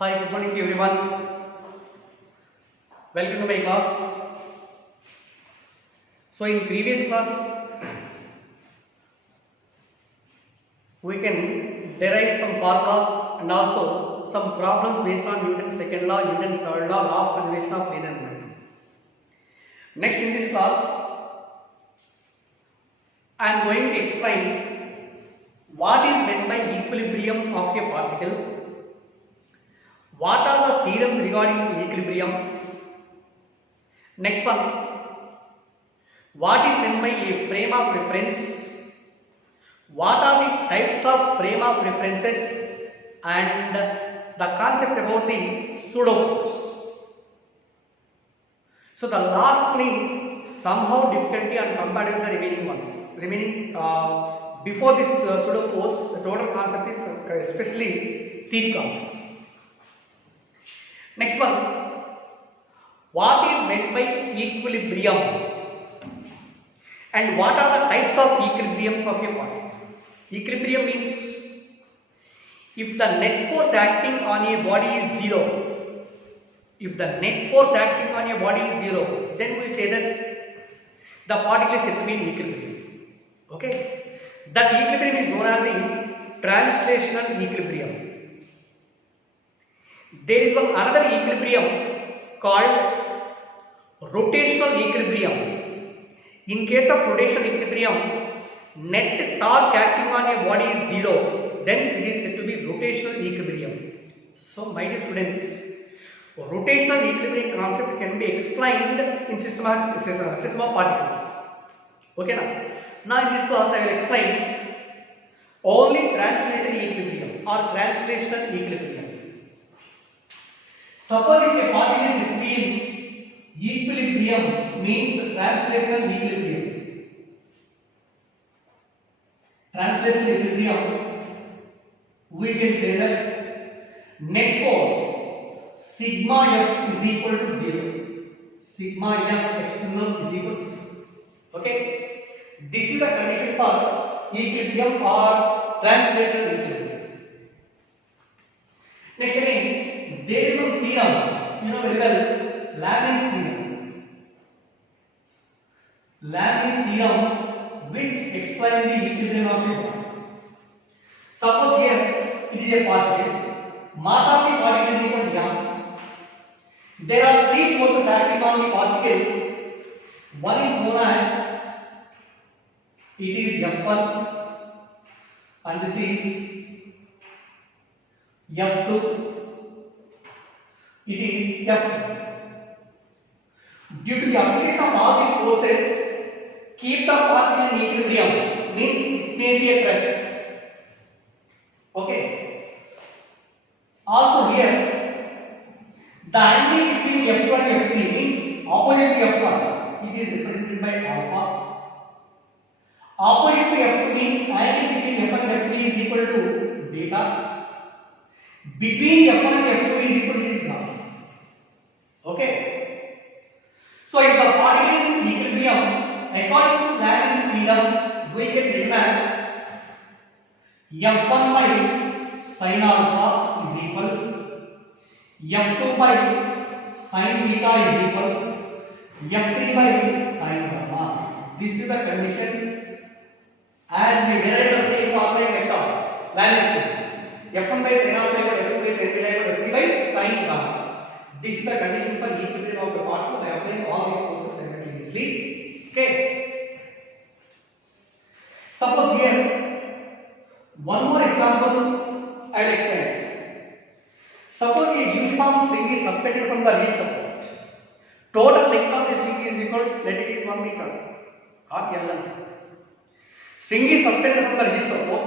Hi, good morning to everyone. Welcome to my class. So in previous class, we can derive some formulas and also some problems based on Newton's second law, Newton's third law of conservation of linear momentum. Next in this class, I am going to explain what is meant by equilibrium of a particle, what are the theorems regarding equilibrium. Next one, what is meant by a frame of reference, what are the types of frame of references, and the concept about the pseudo force. So the last one is somehow difficulty and compared with the remaining ones. Before this pseudo force, the total concept is especially theory concept. Next one, what is meant by equilibrium and what are the types of equilibriums of a particle? Equilibrium means if the net force acting on a body is zero, if the net force acting on a body is zero, then we say that the particle is said to be in equilibrium. Okay? That equilibrium is known as the translational equilibrium. There is another equilibrium called rotational equilibrium. In case of rotational equilibrium, net torque acting on a body is zero, then it is said to be rotational equilibrium. So my dear students, rotational equilibrium concept can be explained in system of particles. Okay now in this class I will explain only translatory equilibrium or translational equilibrium. Suppose if a particle is between equilibrium means translational equilibrium. Translational equilibrium, we can say that net force sigma F is equal to 0. Sigma F external is equal to 0. Okay. This is the condition for equilibrium or translational equilibrium. Next again, there is one theorem, you know very well, Lami's theorem. Lami's theorem which explains the equilibrium of a body. Suppose here it is a particle, mass of the particle is equal to m. There are three forces acting on the particle. One is known as it is F1 and this is F2. It is F2. Due to the application of all these forces, keep the particle in equilibrium means it may be at rest. Okay. Also here, the angle between F2 and F3 means opposite to F1. It is represented by alpha. Opposite to F2 means angle between F1 and F3 is equal to beta. Between F1 and F2 is equal to this graph. Okay. So if the particle is in equilibrium, according to Lami's theorem, we can written as F1 by sin alpha is equal to F2 by sin beta is equal to F3 by sin gamma. This is the condition as we derive the same formula in vectors. Lami's theorem. F1 by sin alpha equal to F2 by sin beta equal to F3 by sin gamma. This is the condition for equilibrium of the particle by applying all these forces simultaneously. Okay. Suppose here one more example I will explain. Suppose a uniform string is suspended from the ridge support. Total length of the string is equal to, let it is 1 meter or L. String is suspended from the ridge support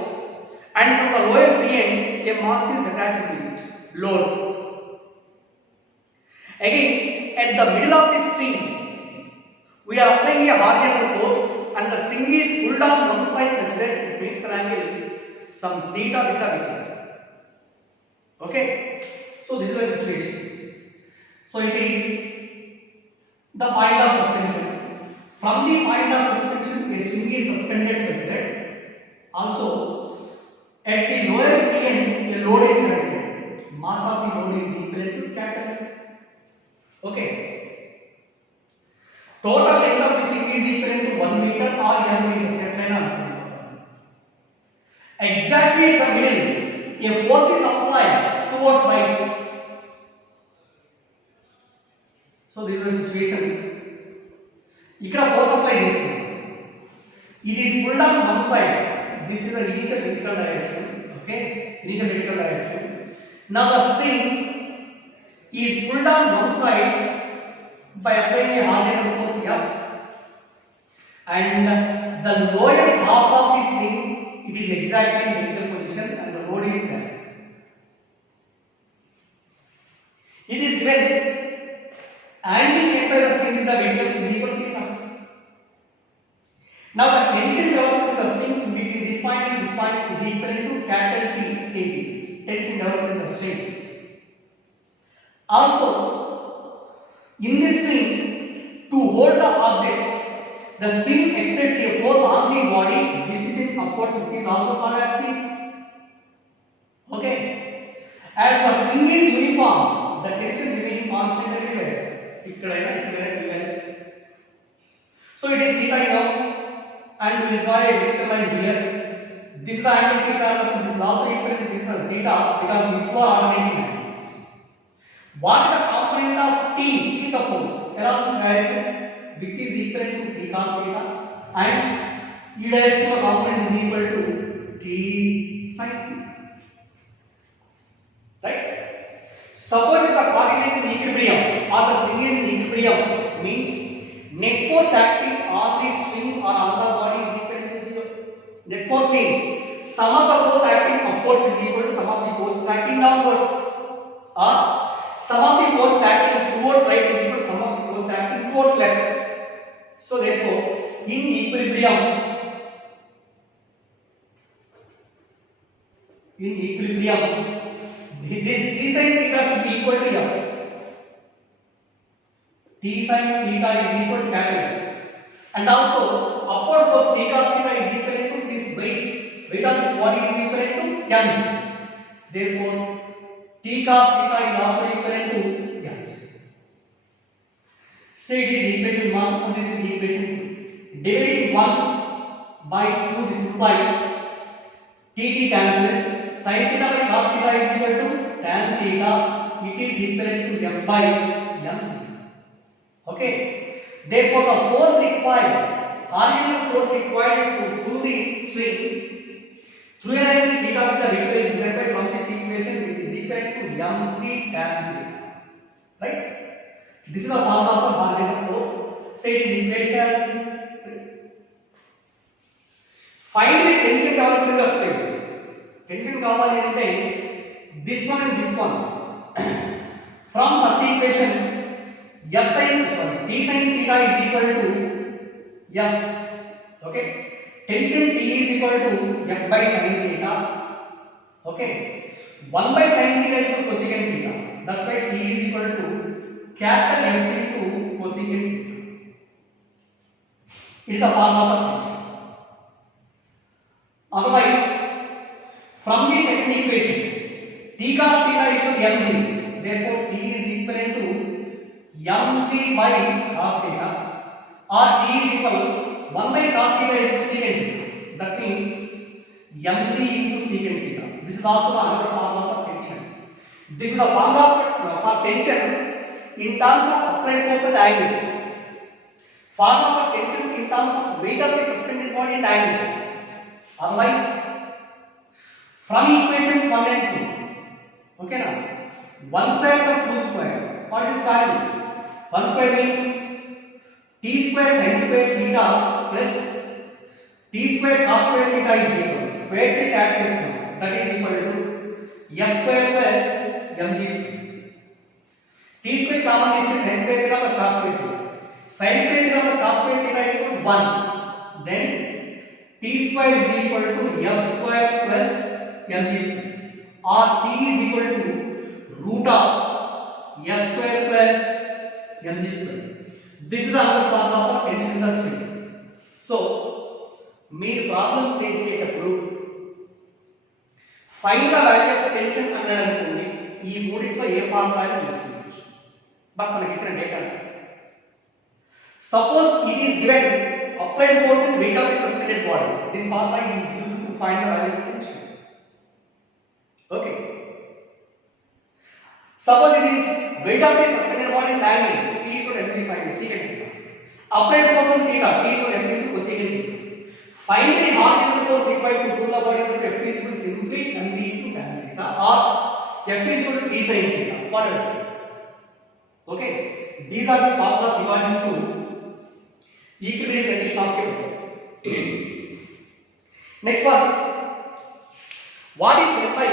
and from the lower free end a mass is attached to it, load. Again, at the middle of the string, we are applying a horizontal force and the string is pulled on one side such that it makes an angle some theta beta. Okay, so this is the situation. So it is the point of suspension. From the point of suspension, a string is suspended such that also at the lower free end a load is connected. Mass of the load is Okay. Total length of the string is equal to 1 meter or n meters. ఎట్లైనా exactly at the middle a force is applied towards right. So this is the situation. ఇక్కడ force apply చేస్తుంది. It is pulled on one side. This is the initial vertical direction. Okay, initial vertical direction. Now the string is pulled on one side by applying a horizontal force F, and the lower half of the string it is exactly in vertical position and the load is there. It is given angle made by the string with the medium is equal to theta. Now the tension developed in the string between this point and this point is equal to capital T. Say this tension developed in the string. Also, in this string, to hold the object, the string exerts a force on the body. This is in upwards, which is also called as T. Okay. As the string is uniform, the tension remaining constant everywhere. So it is theta now, and we will draw a vertical line here. This is the angle theta, and this is also equal to theta because these two are alternating angles. What is the component of T in the force along this direction, which is equal to T cos theta, and E direction of component is equal to T sin theta. Right? Suppose if the particle is in equilibrium or the string is in equilibrium, means net force acting on the string or on the body is equal to 0. Net force means sum of the force acting upwards is equal to sum of the forces acting downwards, or sum of the force acting towards right is equal to sum of the force acting towards left. So therefore, in equilibrium, this T sin theta should be equal to F. T sin theta is equal to capital F. And also, upward force T cos theta is equal to this weight of this body is equal to mg. Therefore, T cos theta is also equal to mg. Say it is equation 1 and this is equation 2. Dividing 1 by 2, this implies T cancelled. Sin theta by cos theta is equal to tan theta. It is equal to F by mg. Okay. Therefore, the force required, horizontal force required to pull the string through an angle theta with the vector is given from this equation. It is equal to mg tan theta. Right? This is the formula of the horizontal force. Say it is equation 3. Find the tension developed in the string. Tension kavali ante this one and this one. From first equation, T sin theta is equal to F. Okay. Tension T is equal to F by sin theta. Okay. 1 by sin theta is equal to cosecant theta. That's why T is equal to capital F into cosecant theta. It is the formula for tension. Otherwise, from the second equation, T cos theta is equal to mg. Therefore, T is equal to mg by cos theta, or T is equal 1 by cos theta is equal to secant theta. That means mg into secant theta. This is also another formula for tension. This is the formula for tension in terms of applied force and angle. Formula for tension in terms of weight of the suspended body and angle. Otherwise, from equations 1 and 2, okay now, 1 square plus 2 square, what is value? 1 square means T square sin square theta plus T square cos square theta is equal. Square is add this one, that is equal to F square plus mg square. T square common is sin square theta plus cos square theta. Sin square theta plus cos square theta is equal to 1. Then T square is equal to F square plus mg square, or T is equal to root of F square plus mg square. This is another formula for tension in the string. So, main problem says చేసేటప్పుడు find the value of tension అన్నాడు అనుకోండి, ఈ మూడిట్లో ఏ formula అయినా తీసుకోవచ్చు. But మనకి ఇచ్చిన data suppose it is given applied force and weight of the suspended body. This formula is used to find the value of tension. Okay. Suppose it is weight of the suspended body and angle T equal mg sin secant theta. Applied force on theta T equal f into cosecant theta. Find the horizontal force required to pull the body into F is equal to simply mg into tan theta or F is equal to T sin theta. Whatever. Okay. These are the formulas regarding to equilibrium condition of a body. Next one, what is meant by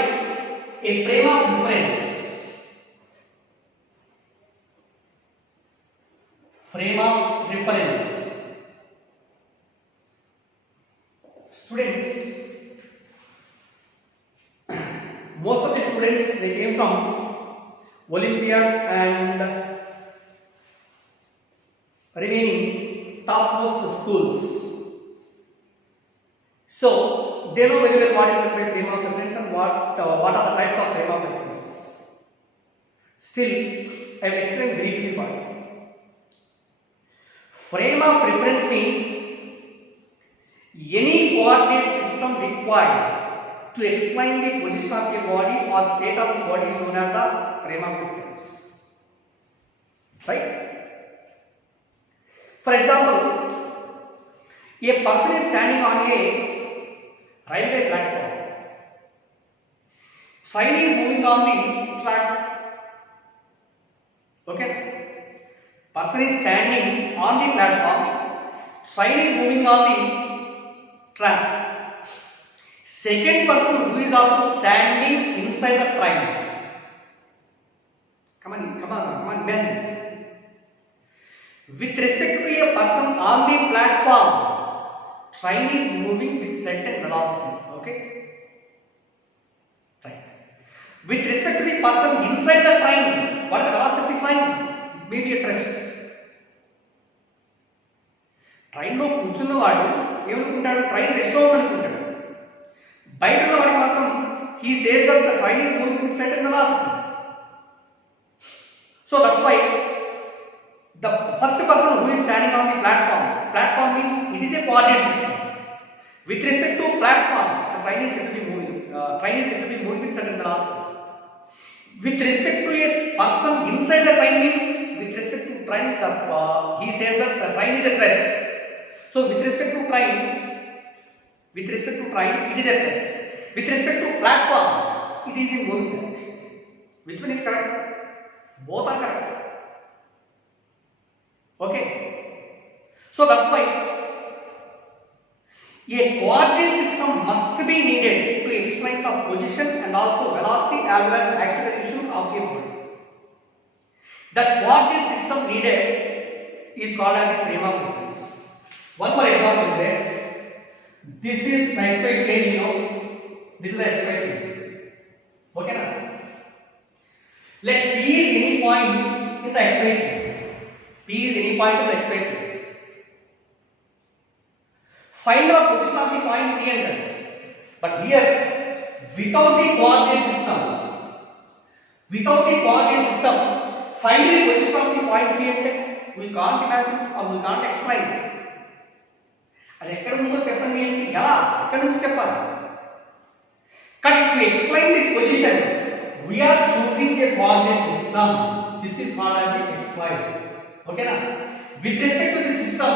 a frame of reference? Frame of reference. Students, most of the students they came from Olympiad and remaining topmost schools. So they know very well what is meant by frame of reference and what are the types of frame of references. Still, I will explain briefly for you. Frame of reference means any coordinate system required to explain the position of a body or state of the body is known as the frame of reference. Right? For example, a person is standing on a railway platform. Train is moving on the track. Okay? Person is standing on the platform. Train is moving on the track. Second person who is also standing inside the train. Come on, imagine it. With respect to a person on the platform, train is moving with certain velocity. Okay? Right. With respect to the person inside the train, what is the velocity of the train? It may be at rest. Train లో కూర్చున్నవాడు ఏమనుకుంటాడు? Train rest అవ్వదనుకుంటాడు. బయట ఉన్నవాడికి మాత్రం he says that the train is moving with certain velocity. So that's why the first person who is standing on the platform means it is a coordinate system. With respect to platform, the train is said to be moving. Train is said to be moving with certain velocity. With respect to a person inside the train means with respect to train, he says that the train is at rest. So with respect to train, it is at rest. With respect to platform, it is in movement. Which one is correct? Both are correct. Okay, so that's why a coordinate system must be needed to explain the position and also velocity as well as acceleration of a body. That coordinate system needed is called as the frame of reference. One more example is there. This is the XY plane, you know. This is the XY plane. Okay, na? Let P is any point in the XY plane. P is any point in the XY plane. Find the position of the point P and L. But here, without the coordinate system, find the position of the point P and L. We can't imagine or we can't explain. అది ఎక్కడ ఉందో చెప్పండి ఏంటి? ఎలా? ఎక్కడ నుంచి చెప్పాలి? But to explain this position, we are choosing a coordinate system. This is called as the XY. Okay na? With respect to the system,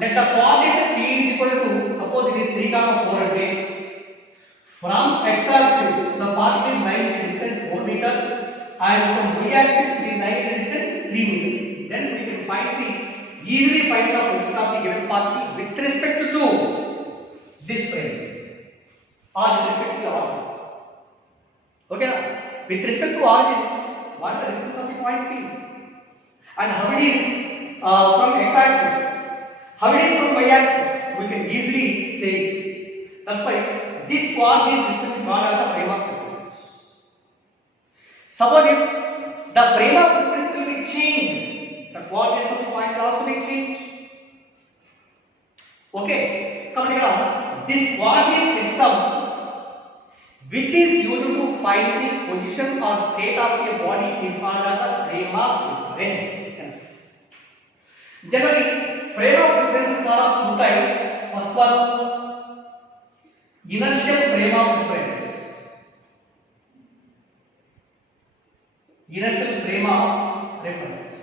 let the coordinates P is equal to, suppose it is 3, 4 okay. From x axis, the particle is lying at a distance 4 meter, and from y axis it is lying at a distance 3 meters. Then we can easily find the position of the given particle with respect to this frame or with respect to the origin. Okay, with respect to origin, what is the distance of the point P and how it is from x-axis, how it is from y-axis, we can easily say it. That's why this coordinate system is called as the frame of reference. Suppose if the frame of reference will be changed, the coordinates of the point will also be changed. Okay, come here. This coordinate system which is used to find the position or state of a body is called as the frame of reference. Generally, frame of reference are of two types. First one, inertial frame of reference. Inertial frame of reference.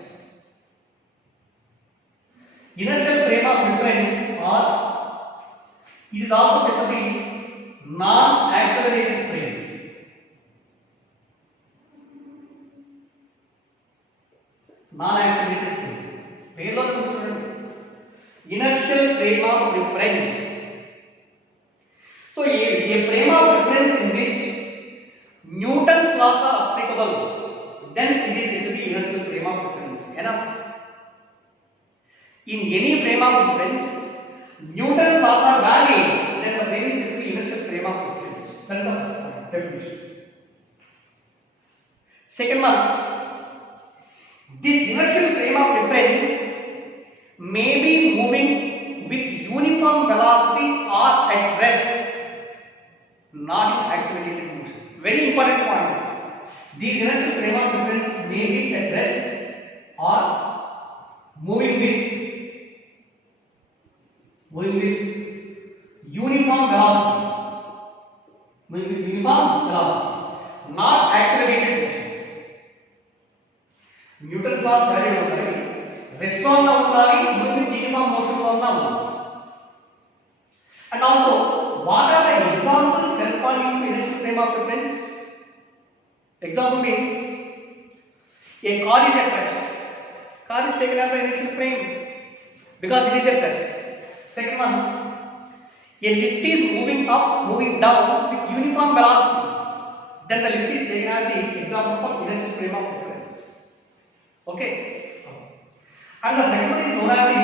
Inertial frame of reference, or it is also said to be non-accelerated frame. Non-accelerated frame. Inertial frame of reference. So, a frame of reference in which Newton's laws are applicable, then it is said to be inertial frame of reference. Enough. In any frame of reference, Newton's laws are valid, then the frame is said to be inertial frame of reference. That is the first point, definition. Second one, this inertial frame of reference may be moving with uniform velocity or at rest, not in accelerated motion. Very important point. These inertial frame of reference may be at rest or moving with uniform velocity. Moving with uniform velocity, not accelerated motion. Newton's laws valid ఉంటాయి. Rest on the ఉండాలి, moving with uniform motion లో ఉండాలి. And also, what are the examples corresponding to inertial frame of reference? Example means a car is at rest. Car is taken as the inertial frame because it is at rest. Second one, a lift is moving up, moving down with uniform velocity. Then the lift is taken as the example for inertial frame of reference. Okay. And the second one is known as the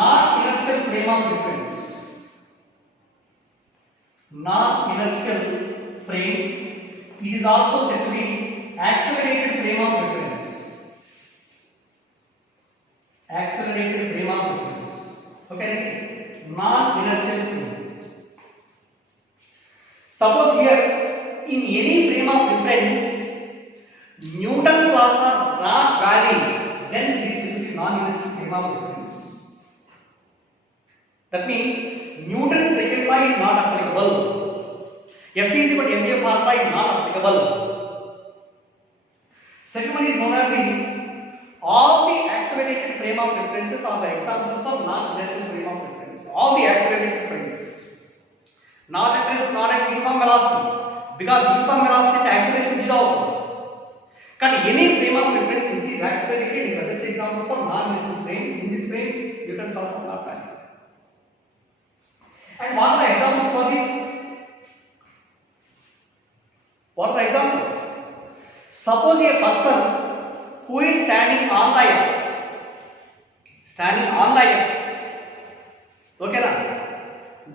non-inertial frame of reference. Non-inertial frame. It is also said to be accelerated frame of reference. Accelerated frame of reference. Okay. Non-inertial frame. Suppose here in any frame of reference, Newton's laws are not valid, then this will be non-inertial frame of reference. That means Newton's second law is not applicable. F is equal to maf formula is not applicable. Second one is known as the all the accelerated frame of references are the examples of non-inertial frame of reference. All the accelerated frames, not at rest, not at uniform velocity, because uniform velocity and acceleration is 0. But any frame of reference which is accelerated is the best example for non-inertial frame. In this frame, you can solve for not valid. And what are the examples for this? What are the examples? Suppose a person who is standing on the earth, okay na?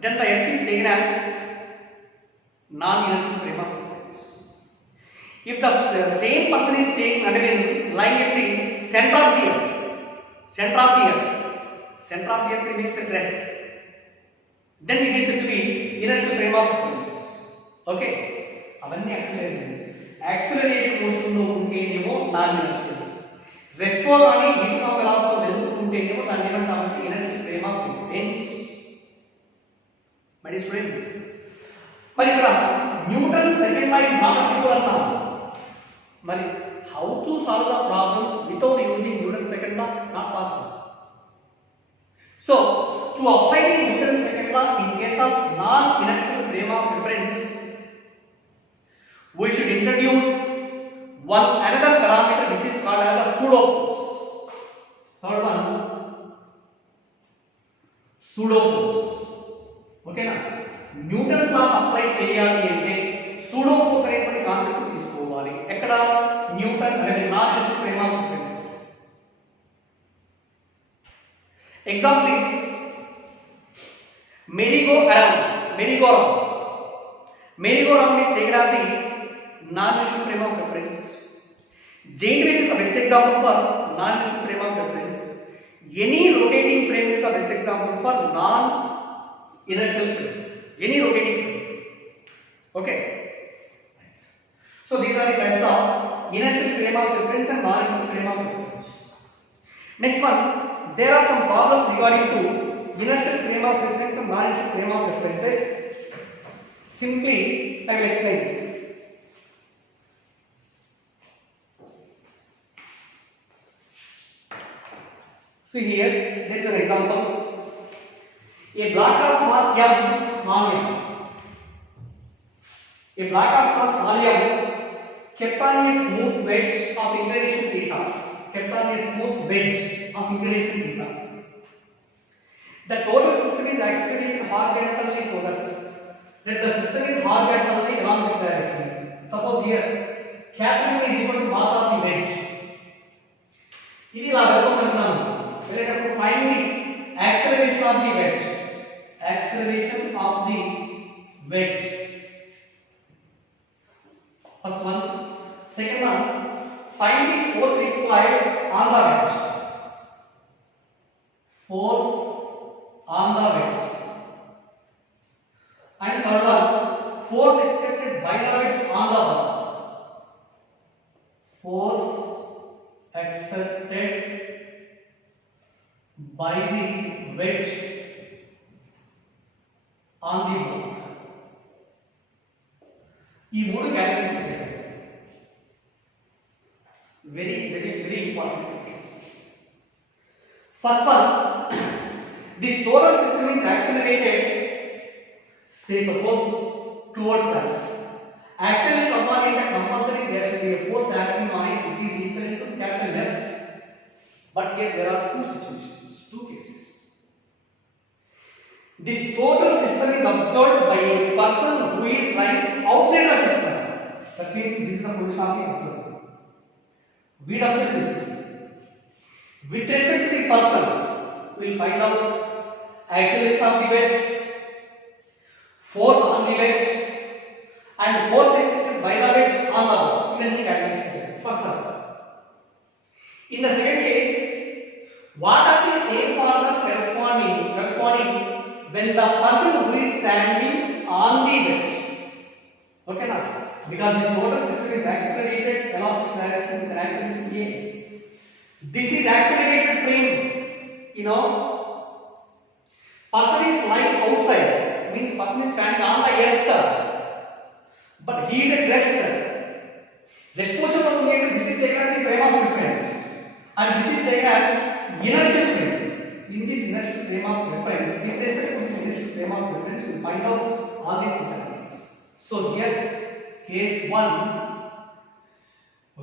Then the earth is taken as non-inertial frame of reference. If the same person is taken and lying at the center of the earth remains at rest, then it is said to be inertial frame of reference. Okay. అవన్నీ accelerated motion లో ఉంటేనేమో non inertial, resto కానీ uniform వెలాసిటీలో వెళ్తూ ఉంటేనేమో దాన్ని ఏమంటామంటే inertial frame of reference. మరి students, మరి ఇక్కడ Newton second law is not applicable అన్నాం. మరి how to solve the problems without using Newton second law? Not possible. So to apply the Newton second law in case of non inertial frame of reference, we should introduce another parameter which is called as a pseudo force. Third one, pseudo force. Okay na? Newton's laws apply cheyali ante pseudo force అనేటువంటి concept తీసుకోవాలి. ఎక్కడ? Newton అంటే non inertial frame of reference. Example is merry-go-round. Merry-go-round is taken as the non-inertial frame of reference. Giant wheel is the best example for non-inertial frame of reference. Any rotating frame is the best example for non-inertial frame. Any rotating frame. Okay. So these are the types of inertial frame of reference and non-inertial frame of reference. Next one, there are some problems regarding to inertial frame of reference and non-inertial frame of references. Simply, I will explain it. See here, there is an example. A block of mass m, small m. A block of mass small m kept on a smooth wedge of inclination theta. Kept on a smooth wedge of inclination theta. The total system is accelerated horizontally so that the system is horizontally along this direction. Suppose here, capital M is equal to mass of the wedge. This is we have to find the acceleration of the wedge. Acceleration of the wedge. First one. Second one, find the force required on the wedge. Force on the wedge. And third one, force accepted by the wedge on the wall. Force accepted by the wedge on the wall. ఈ మూడు calculations చేయాలి. very important. First one, this total system is accelerated, say suppose towards that. Accelerate upon it, compulsory there should be a force acting on it which is equal to capital F. But here there are two situations, two cases. This total system is observed by a person who is lying outside the system. That means this is the position of the observer. VW system. With respect to this person, we will find out acceleration of the wedge, force on the wedge, and force exerted by the wedge on the wall. Even the calculation. First one. In the second case, what are the same formulas corresponding when the person who is standing on the wedge? Okay, now because this total system is accelerated along this direction with an acceleration A. This is accelerated frame. You know, person is lying outside, means person is standing on the earth, but he is at rest. Rest position of the this is taken as the frame of reference, and this is taken as inertial frame. In this inertial frame of reference, with respect to this inertial frame of reference, we will find out all these interactions. So here, case 1,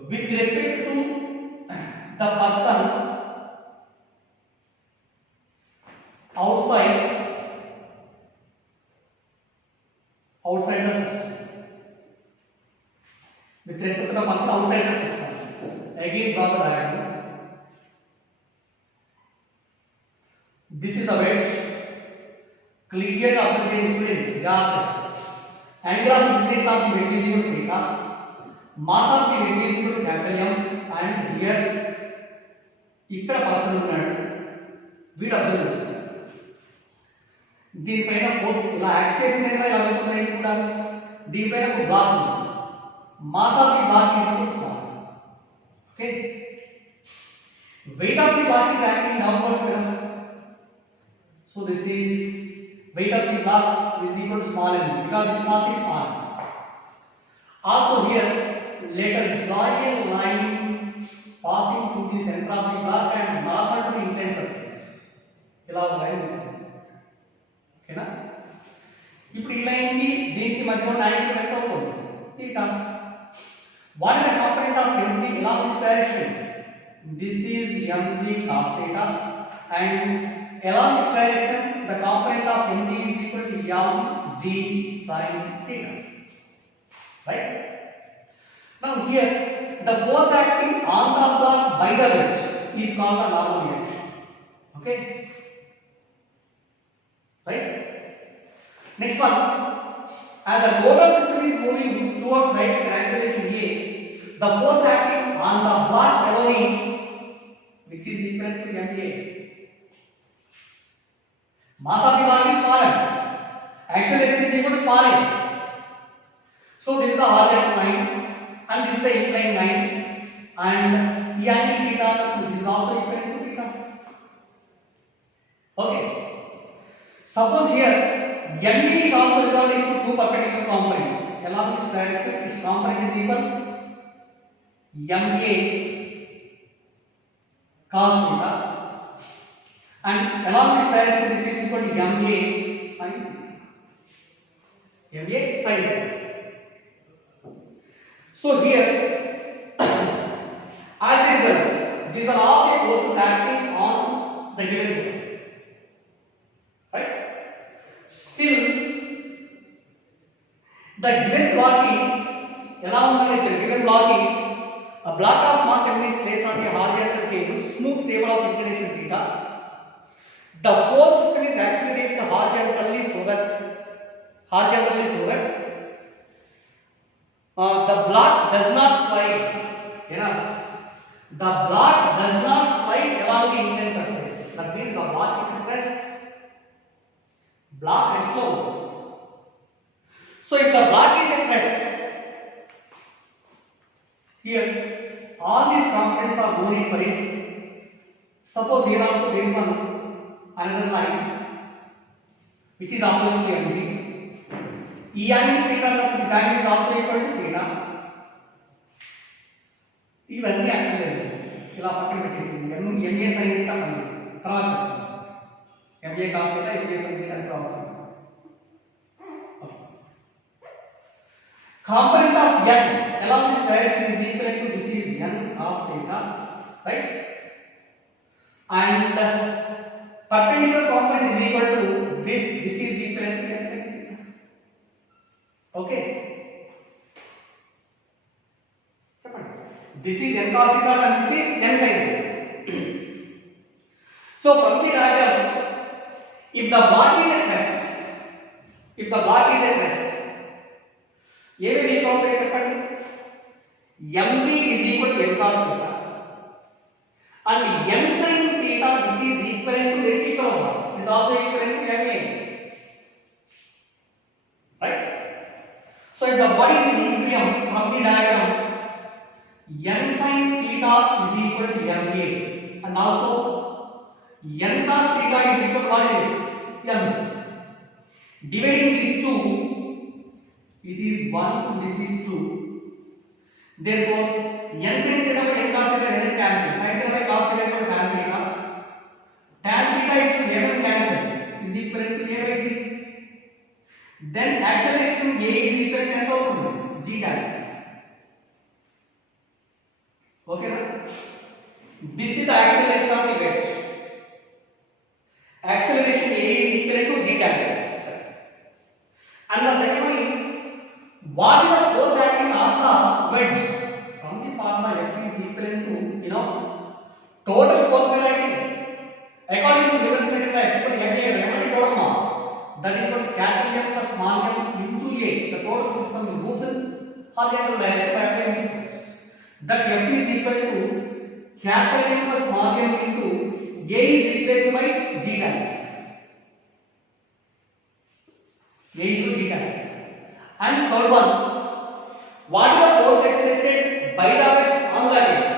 with respect to the person outside the system. With respect to the person outside the system, again draw the diagram. This is the wedge. Clear the application students. Angle of inclination of the wedge is equal to theta. Mass of the wedge is equal to capital M, and here ఇక్కడ person ఉన్నాడు, వీడు observe చేస్తాడు. దీనిపైన force ఇలా act చేసిన కదా ఎలా అవుతుంది కూడా. దీనిపైన ఒక బ్లాక్ ఉంది. Mass of the block is equal to small. Okay, weight of the block is acting downwards here. So this is weight of the block is equal to small m because its mass is small. Also here let us draw a line passing through the center of the block and normal to the inclined surface. ఇలా ఒక line తీసుకోండి. ఓకేనా? ఇప్పుడు ఈ line కి దీనికి మధ్య ఉన్న యాంగిల్ ఎంత అవుతుంది? θ. What is the component of mg along this direction? This is mg cos theta, and along this direction the component of mg is equal to mg sin theta. Right? Now here the force acting on the block by the wedge is called the normal reaction. Okay? Right? Next one, as the total system is moving towards right with an acceleration a, the force acting on the block alone is, which is equal to ma. Mass of the block is small m, acceleration is equal to small m. So this is the horizontal line. and this is the inclined line, and E angle theta, this is also equal to theta. Okay. Suppose here MA is also resolved into two perpendicular components. Along this direction, its component is equal MA cos theta, and along this direction, this is equal to MA sin theta. MA sin theta. So here, as a result, these are all the forces acting on the given block. Right? Still, the given block is, along with the given block is, a block of mass m is placed on a horizontal table, smooth table of inclination theta. The whole system is accelerated horizontally so that the block does not slide. The block does not slide along the inclined surface. That means the block is at rest. Block is slow. So if the block is at rest, here all these components are going for is. Suppose here also there is another line which is opposite to MG. E angle theta, this angle is also equal to theta. ఇవన్నీ actual ఇలా పక్కన పెట్టేసింది. MA sine theta తర్వాత MA cos theta MA sine theta అని అవసరం. Component of n along this direction is equal to this is n cos theta, right? And perpendicular component is equal to this is equal to n sin theta. Okay. This is n cos theta and this is n sin theta. So from the diagram, if the block is at rest, ఏమేమి equal అవుతాయి చెప్పండి. mg is equal to n cos theta and n sin theta which is equal to this equal is also equal to ma, right? So if the body is in equilibrium, from the diagram n sin theta is equal to ma and also n cos theta is equal to what is mg. Dividing these two, it is 1, this is 2. Therefore n sin theta by n cos theta is cancel. Sin theta by cos theta equal to tan theta. Tan theta is equal to m cancel is equal to a by g. Then acceleration a is equal to ఎంత అవుతుంది g tan. Okay na? This is the acceleration of the wedge. Acceleration a is equal to g tan. And the second one is what is the force acting on the wedge? From the formula F is equal to total force acting according to Newton's second law F equal to ma total mass, that is equal to capital M plus small m into a, the total system moves in horizontal direction by applying distance. That F is equal to capital M plus small m into a is replaced by g tan. A is equal to g tan. And third one, what is the force exerted by the wedge on the table?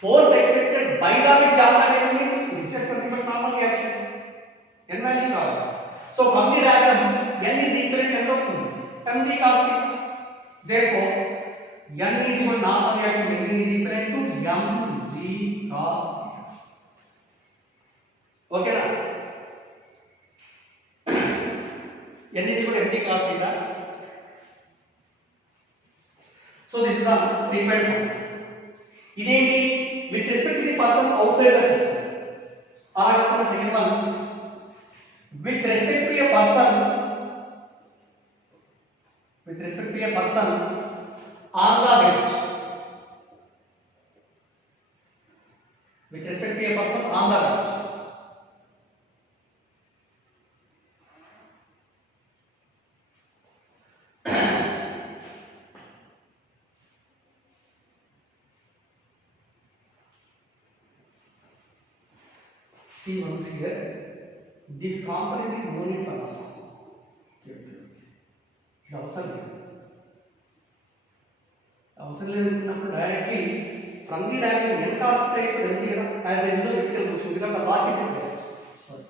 Force exerted by the wedge on the table means it is just nothing but normal reaction. N value now. So from the diagram, n is equal to ఎంత అవుతుంది mg cos theta. Therefore n is equal to normal reaction, n is equal to mg cos theta. Okay na? n is equal to mg cos theta. So this is the required form. ఇదేంటి with respect to the person outside the system. అలాగే మన second one with respect to a person on the wedge. With respect to a person on the wedge. See once here, this component is only for us. Okay. It also అవసరం లేదనుకున్నప్పుడు directly from the diagram n cos theta is equal to mg కదా, as there is no vertical motion because the block is at rest. Sorry,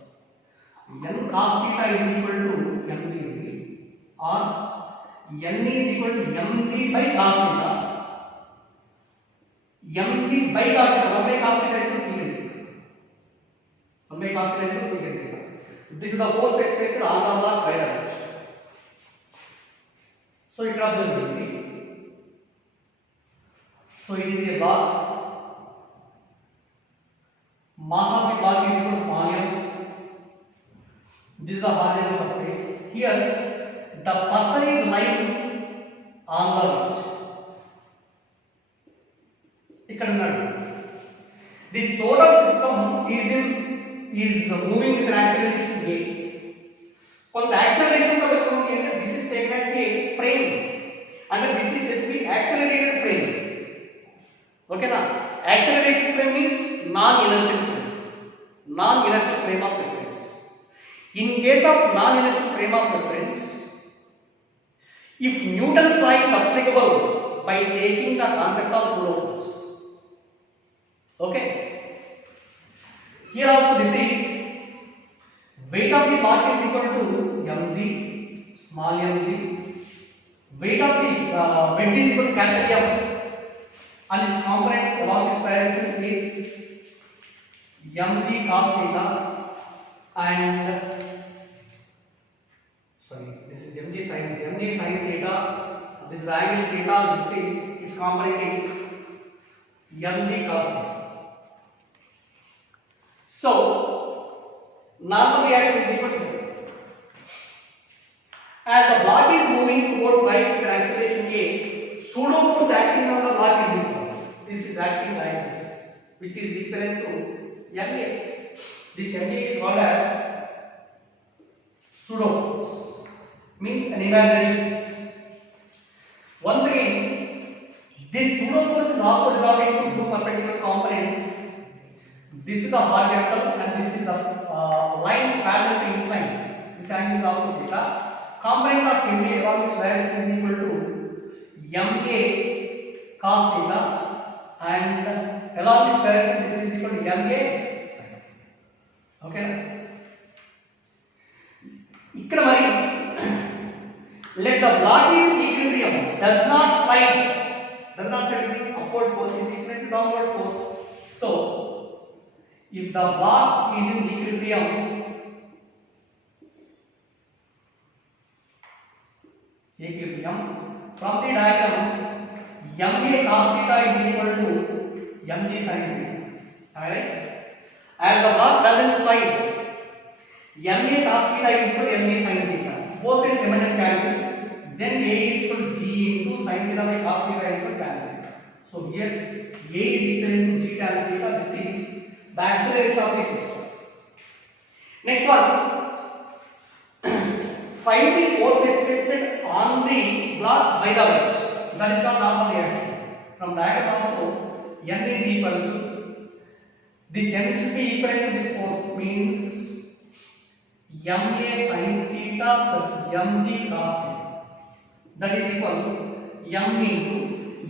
n cos theta is equal to mg or n is equal to mg by cos theta. mg by cos theta, 1 by cos theta is equal to secant theta. 1 by cos theta is equal to secant theta. This is the force exerted on the block by the direction. So ఇక్కడ observe చేయండి. So it is a block. Mass of the block is equal to small m. This is the hardness of surface. Here the person is lying on the ledge. ఇక్కడ ఉన్నాడు. This total system is moving with an acceleration a. కొంత acceleration తో ఉంది అంటే this is taken as a frame and this is a accelerated frame. Okay na? Accelerated frame means non-inertial frame. Non-inertial frame of reference. In case of non-inertial frame of reference, if Newton's law is applicable by taking the concept of pseudo force. Okay? Here also this is weight of the block is equal to mg, small mg. Weight of the wedge is equal to capital M, and its component along this direction is mg cos theta, and sorry, this is mg sin theta. This is angle theta. This is its component is mg cos theta. So normal reaction is equal to, as the block is moving towards right with acceleration a, pseudo force acting on the block is equal. This is acting like this, which is equivalent to ma. This ma is called as pseudo force, means an imaginary force. Once again, this pseudo force is also resolved into two perpendicular components. This is the horizontal and this is the line parallel to incline. This angle is also theta. Component of ma along this direction is equal to ma cos theta, and along this direction this is equal to ma sin theta. Okay. Ikkada mari let the block is in equilibrium, does not slide upward force is equal to downward force. So if the block is in equilibrium, from the diagram ma cos theta is equal to mg sin theta. Alright, as the block doesn't slide, ma cos theta is equal to mg sin theta. Both sides remain cancel. Then a is equal to g into sin theta by cos theta is equal to tan theta. So here a is equal to g tan theta. This is the acceleration of the system. Next one, find the force exerted on the block by the wedge. That is called normal reaction. From diagram also, n is equal to, this n should be equal to this force, means ma sin theta plus mg cos theta. That is equal to m into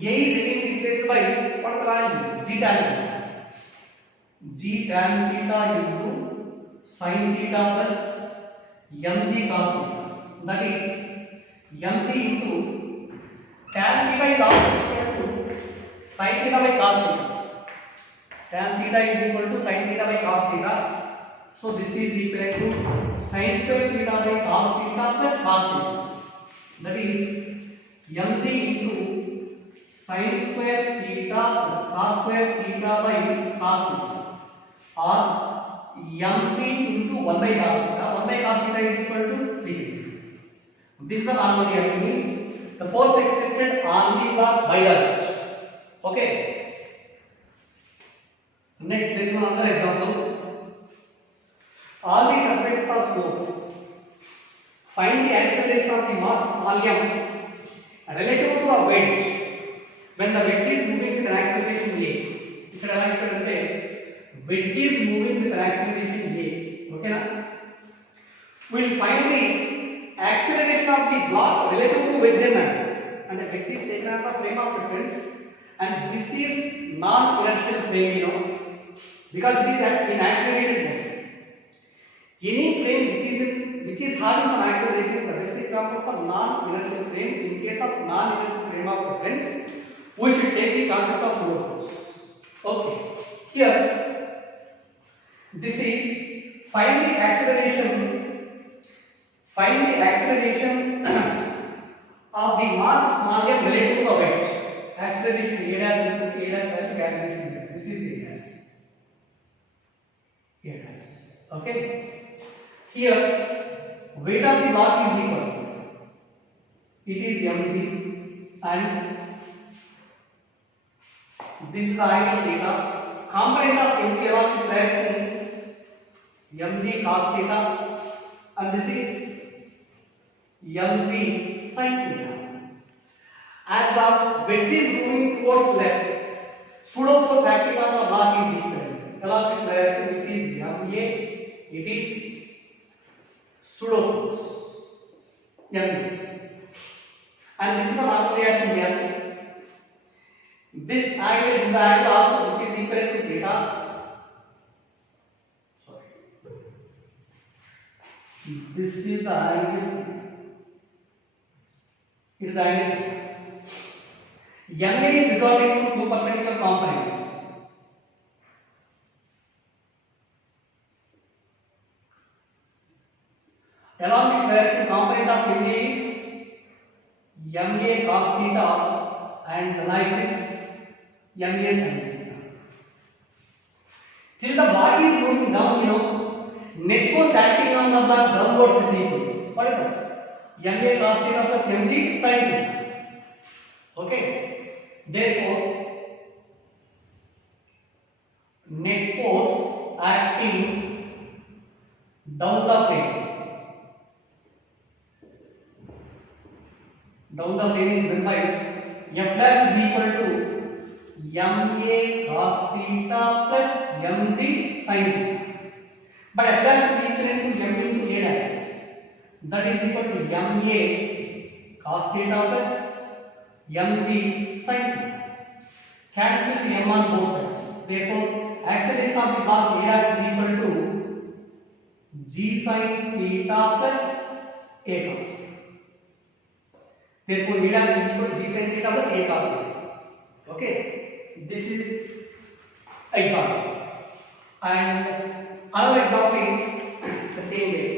a is again replaced by what is the value? G tan theta. G tan theta into sin theta plus mg cos theta. That is mg into tan theta is also equal to sin theta by cos theta. Tan theta is equal to sin theta by cos theta. So this is equal to sin square theta by cos theta plus cos theta. That is mg into sin square theta plus cos square theta by cos theta, or mg into 1 by cos theta. 1 by cos theta is equal to secant. This is the normal reaction, means the force exerted on the block by the wedge. Okay. Next, there is another example. All the surfaces are smooth. Find the acceleration of the mass small m relative to a wedge when the wedge is moving with an acceleration a. ఇక్కడ ఎలా ఇచ్చాడంటే wedge is moving with an acceleration a. Okay na? We will find the acceleration of the block relative to wedge అన్నాడు. and a vector is taken as the frame of reference, and this is non-inertial frame, you know, because it is in accelerated motion. Any frame which is having some acceleration is the best example for non-inertial frame. In case of non-inertial frame of reference, we should take the concept of pseudo force. Okay, here this is find the acceleration of the mass small m relative to the weight. Acceleration a dash value calculation. This is a dash. Okay. Here weight of the block is equal. It is mg, and this is the angle theta. Component of mg along this direction is mg cos theta, and this is mg sin theta. As the wedge is moving towards left, pseudo force acting on the block is equal. Along this direction, which is ma, it is pseudo force ma, and this is the normal reaction here. This angle is the angle also which is equal to theta. Sorry, this is the angle. It is the angle. Ma is resolved into two perpendicular components. Along this direction, component of ma is ma cos theta, and like this ma sin theta. Till the block is moving down, you know, net force acting on the block downwards is equal. What is that? Ma cos theta plus mg sin theta. Okay. Therefore, net force acting down the plane is given by f dash is equal to ma cos theta plus mg sin theta. But f dash is equal to m into a dash. That is equal to ma cos theta plus mg sin theta. Cancel the m on both sides. Therefore, acceleration of the block a dash is equal to g sin theta plus a cos theta. Therefore, a dash is equal to g sin theta plus a cos theta. Okay, this is example. And another example is the same way.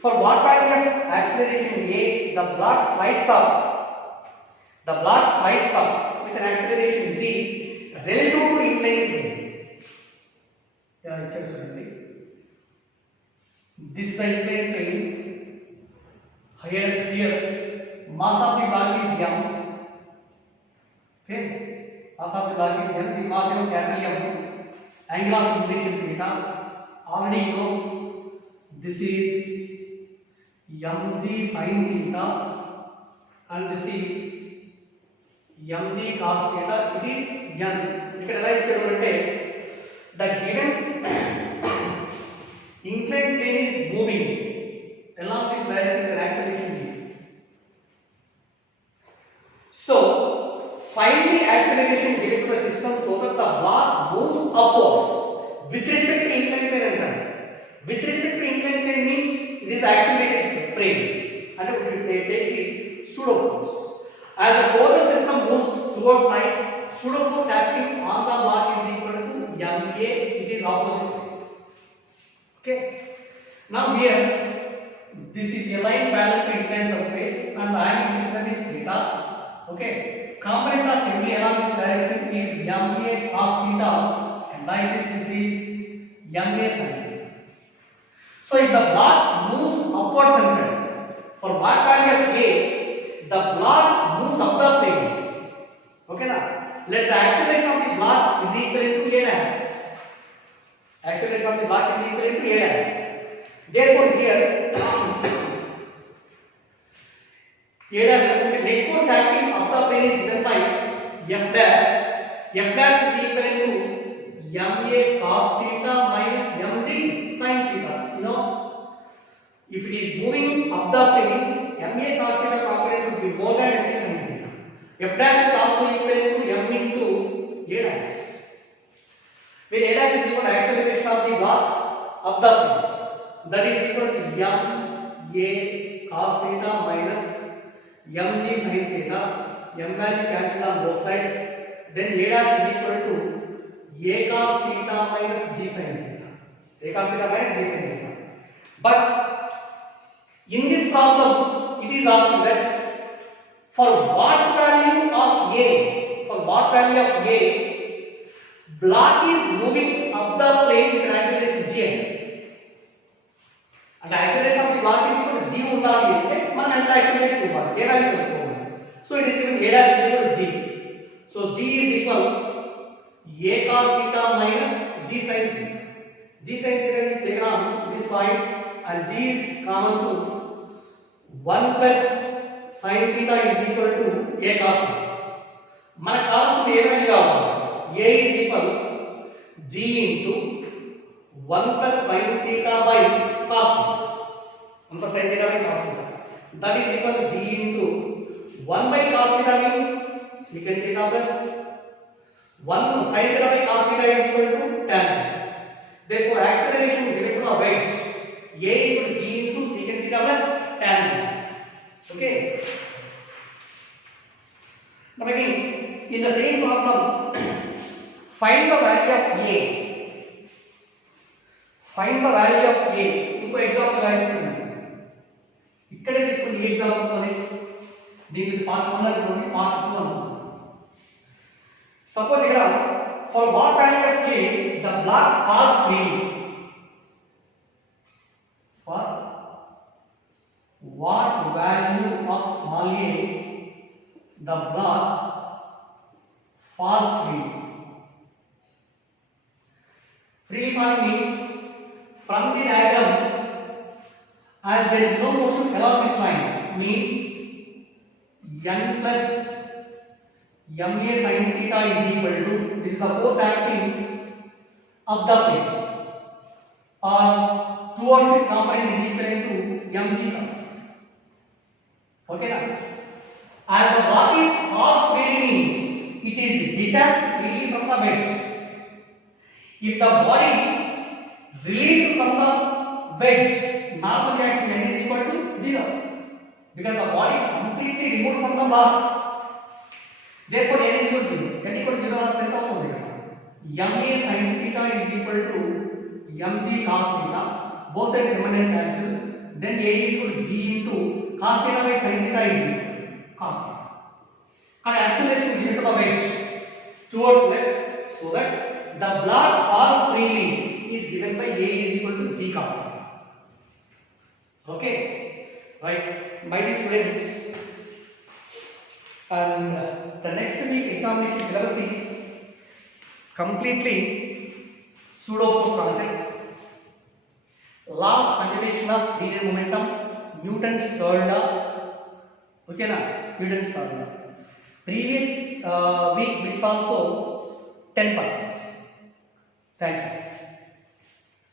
For what value of acceleration a, the block slides up with an acceleration g relative to inclined plane. Yeah, this is the inclined plane. Here mass of the block is m. Okay, mass of the block is m. The mass is capital M. Angle of inclination theta. Already you know this is mg sin theta, and this is mg cos theta. It is n. ఇక్కడ ఎలా ఇచ్చాడంటే the given inclined plane is moving along this direction with an acceleration g. So find the acceleration given to the system so that the block moves upwards with respect to inclined plane. With respect to inclined plane means it is the accelerated frame, and we should take the pseudo force. As the total system moves towards right, pseudo force acting on the block is equal to ma. It is opposite. Okay. Now here, this is a line parallel to inclined surface, and the angle between them is theta. Okay. Component of ma along this direction is ma cos theta, and like this is ma sin theta. So if the block moves upwards and right, for what value of a, the block moves up the plane. Okay now, let the acceleration of the block is equal to a dash. Acceleration of the block is equal to a dash. Therefore here a dash net force acting up the plane is given by f dash. F dash is equal to ma cos theta minus mg sin theta. You know, if it is moving up the plane, ma cos theta component should be more than mg sin theta. F dash is also equal to m into a dash. Where a dash is equal to acceleration of the block of the plane. That is equal to m a cos theta minus mg sin theta. M value cancelled on both sides. Then a dash is equal to a cos theta minus g sin theta. A cos theta minus g sin theta. But in this problem, it is asking that for what value of a, block is moving up the plane with an acceleration g. And the acceleration of the block is equal to g undali ante man anta acceleration ivvali a value konukovali. So it is given a dash is equal to g. So g is equal a cos theta minus g sin theta. G sin theta is taken on this side and g is common to 1 plus sin theta is equal to a cos theta. మనకు కావాల్సిన ఏ value కావాలి? a is equal g into 1 plus sin theta by cos theta. 1 plus sin theta by cos theta. That is equal to g into 1 by cos theta means secant theta plus 1 sin theta by cos theta is equal to tan. Therefore, acceleration given to the wedge a is equal to g into secant theta plus tan. Okay. Now again, in the same problem, find the value of a. Find the value of a. ఇంకో example రాయిస్తున్నాను. ఇక్కడే తీసుకుని ఈ example తోనే దీనికి part 1 అనుకోండి, part 2 అనుకోండి. Suppose ఇక్కడ for what value of a the block falls freely. For what value of small a the block falls freely. Freely falling means from the diagram as there is no motion along this line means n plus ma sin theta is equal to, this is the force acting up the plane, or towards the component is equal to mg cos. Okay now, as the block is falls freely means it is detached freely from the wedge. If the body released from the wedge, normal reaction n is equal to 0 because the body completely removed from the block. Therefore, n is equal to 0. n equal to 0 or set out over ma sin theta is equal to mg cos theta. Both sides remain cancel. Then a is equal to g into cos theta by sin theta is equal to cos theta. And acceleration given to the wedge towards left, so that the block falls freely is given by a is equal to g cos theta. Okay, right, my dear students. And the next week examination syllabus is completely pseudo force concept, law of conservation of linear momentum, Newton's third law. Okay na, Newton's third law. Previous week bits also 10%. Thank you.